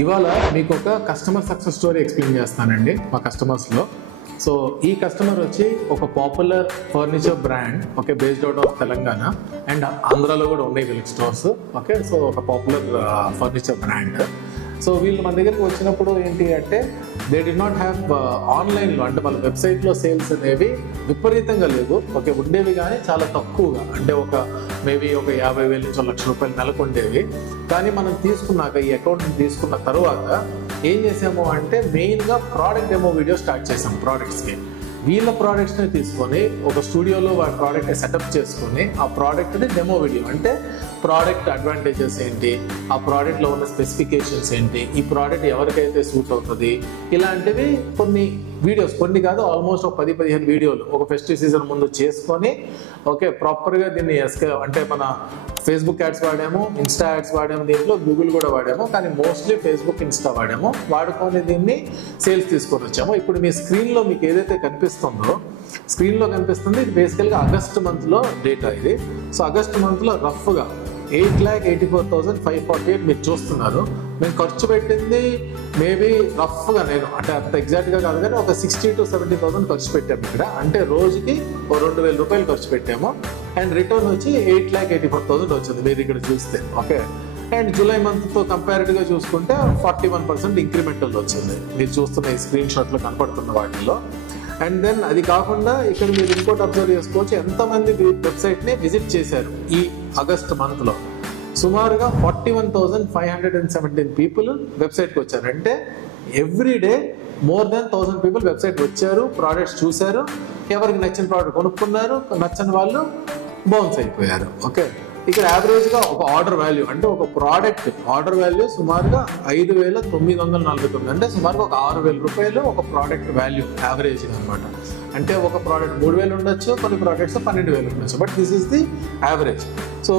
ఇవాళ మీకు ఒక కస్టమర్ సక్సెస్ స్టోరీ ఎక్స్ప్లెయిన్ చేస్తానండి మా కస్టమర్స్లో. సో ఈ కస్టమర్ వచ్చి ఒక popular furniture brand, okay, based out of Telangana and ఆంధ్రాలో కూడా ఉన్నాయి వీళ్ళకి స్టోర్స్, ఓకే. సో ఒక పాపులర్ ఫర్నిచర్ బ్రాండ్. సో వీళ్ళు మన దగ్గరికి వచ్చినప్పుడు ఏంటి అంటే దే డి నాట్ హ్యావ్ ఆన్లైన్లో, అంటే వాళ్ళ వెబ్సైట్లో సేల్స్ అనేవి విపరీతంగా లేవు, ఓకే, ఉండేవి కానీ చాలా తక్కువగా, అంటే ఒక మేబీ ఒక 50,000 నుంచి 1,00,000 రూపాయలు నెలకు ఉండేవి. కానీ మనం తీసుకున్నాక ఈ అకౌంట్ తీసుకున్న తర్వాత ఏం చేసాము అంటే మెయిన్గా ప్రోడక్ట్ డెమో వీడియో స్టార్ట్ చేసాం ప్రోడక్ట్స్కి. వీళ్ళ ప్రోడక్ట్స్ని తీసుకొని ఒక స్టూడియోలో వాళ్ళ ప్రోడక్ట్ని సెటప్ చేసుకొని ఆ ప్రోడక్ట్ని డెమో వీడియో, అంటే ప్రోడక్ట్ అడ్వాంటేజెస్ ఏంటి, ఆ ప్రోడక్ట్లో ఉన్న స్పెసిఫికేషన్స్ ఏంటి, ఈ ప్రోడక్ట్ ఎవరికైతే సూట్ అవుతుంది, ఇలాంటివి కొన్ని వీడియోస్, కొన్ని కాదు ఆల్మోస్ట్ ఒక 10-15 వీడియోలు ఒక ఫెస్టివ్ సీజన్ ముందు చేసుకొని, ఓకే, ప్రాపర్గా దీన్ని అంటే మన ఫేస్బుక్ యాడ్స్ వాడాము, ఇన్స్టా యాడ్స్ వాడాము, దీంట్లో గూగుల్ కూడా వాడాము, కానీ మోస్ట్లీ ఫేస్బుక్, ఇన్స్టా వాడాము. వాడుకొని దీన్ని సేల్స్ తీసుకొని వచ్చాము. ఇప్పుడు మీ స్క్రీన్లో మీకు ఏదైతే కనిపిస్తుందో, స్క్రీన్లో కనిపిస్తుంది ఇది బేసికల్గా ఆగస్ట్ మంత్లో డేటా ఇది. సో ఆగస్ట్ మంత్లో రఫ్గా 8,84,548 మీరు చూస్తున్నారు. మేము ఖర్చు పెట్టింది మేబీ రఫ్గా, నేను అంటే అంత ఎగ్జాక్ట్గా కాదు కానీ ఒక 60,000 to 70,000 ఖర్చు పెట్టాము ఇక్కడ. అంటే రోజుకి ఒక 2,000 రూపాయలు ఖర్చు పెట్టాము. అండ్ రిటర్న్ వచ్చి 8,84,000 వచ్చింది మీరు ఇక్కడ చూస్తే, ఓకే. అండ్ జూలై మంత్తో కంపారిటివ్గా చూసుకుంటే 41% ఇంక్రిమెంటల్ వచ్చింది మీరు చూస్తున్న ఈ స్క్రీన్ షాట్లో కనపడుతున్న వాటిల్లో. అండ్ దెన్ అది కాకుండా ఇక్కడ మీరు ఇంకోటి అబ్జర్వ్ చేసుకోవచ్చు, ఎంతమంది వెబ్సైట్ని విజిట్ చేశారు ఈ ఆగస్ట్ మంత్లో. సుమారుగా 41,517 పీపుల్ వెబ్సైట్కి వచ్చారు. అంటే every day more than 1,000 people website వచ్చారు, ప్రోడక్ట్స్ చూశారు, ఎవరికి నచ్చిన ప్రోడక్ట్ కొనుక్కున్నారు, నచ్చని వాళ్ళు బౌన్స్ అయిపోయారు, ఓకే. ఇక్కడ యావరేజ్గా ఒక ఆర్డర్ వాల్యూ, అంటే ఒక ప్రోడక్ట్ ఆర్డర్ వాల్యూ సుమారుగా 5,949, అంటే సుమారుగా ఒక 6,000 రూపాయలు ఒక ప్రోడక్ట్ వాల్యూ యావరేజ్గా అనమాట. అంటే ఒక ప్రోడక్ట్ 3,000 ఉండొచ్చు, కొన్ని ప్రోడక్ట్స్ 12,000 ఉండొచ్చు, but this is the average. So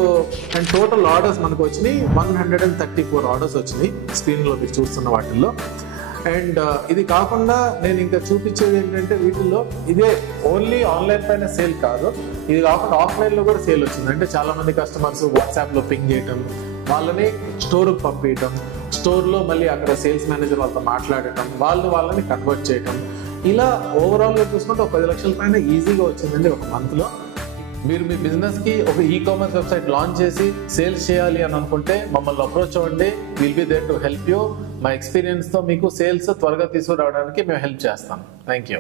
and total orders మనకు వచ్చినాయి 134 ఆర్డర్స్ వచ్చినాయి స్క్రీన్లో మీరు చూస్తున్న వాటిల్లో. అండ్ ఇది కాకుండా నేను ఇంకా చూపించేది ఏంటంటే వీటిల్లో ఇదే ఓన్లీ ఆన్లైన్ పైన సేల్ కాదు, ఇది కాకుండా ఆఫ్లైన్లో కూడా సేల్ వచ్చింది. అంటే చాలామంది కస్టమర్స్ వాట్సాప్లో పింగ్ చేయటం, వాళ్ళని స్టోర్కి పంపించడం, స్టోర్లో మళ్ళీ అక్కడ సేల్స్ మేనేజర్ వాళ్ళతో మాట్లాడటం, వాళ్ళని కన్వర్ట్ చేయటం, ఇలా ఓవరాల్గా చూసుకుంటే ఒక 10 లక్షల పైన ఈజీగా వచ్చిందండి ఒక మంత్లో. మీరు మీ బిజినెస్కి ఒక ఈ-కామర్స్ వెబ్సైట్ లాంచ్ చేసి సేల్స్ చేయాలి అని అనుకుంటే మమ్మల్ని అప్రోచ్ అవ్వండి. Will be there to help you. మా ఎక్స్పీరియన్స్తో మీకు సేల్స్ త్వరగా తీసుకురావడానికి మేము హెల్ప్ చేస్తాం. Thank you.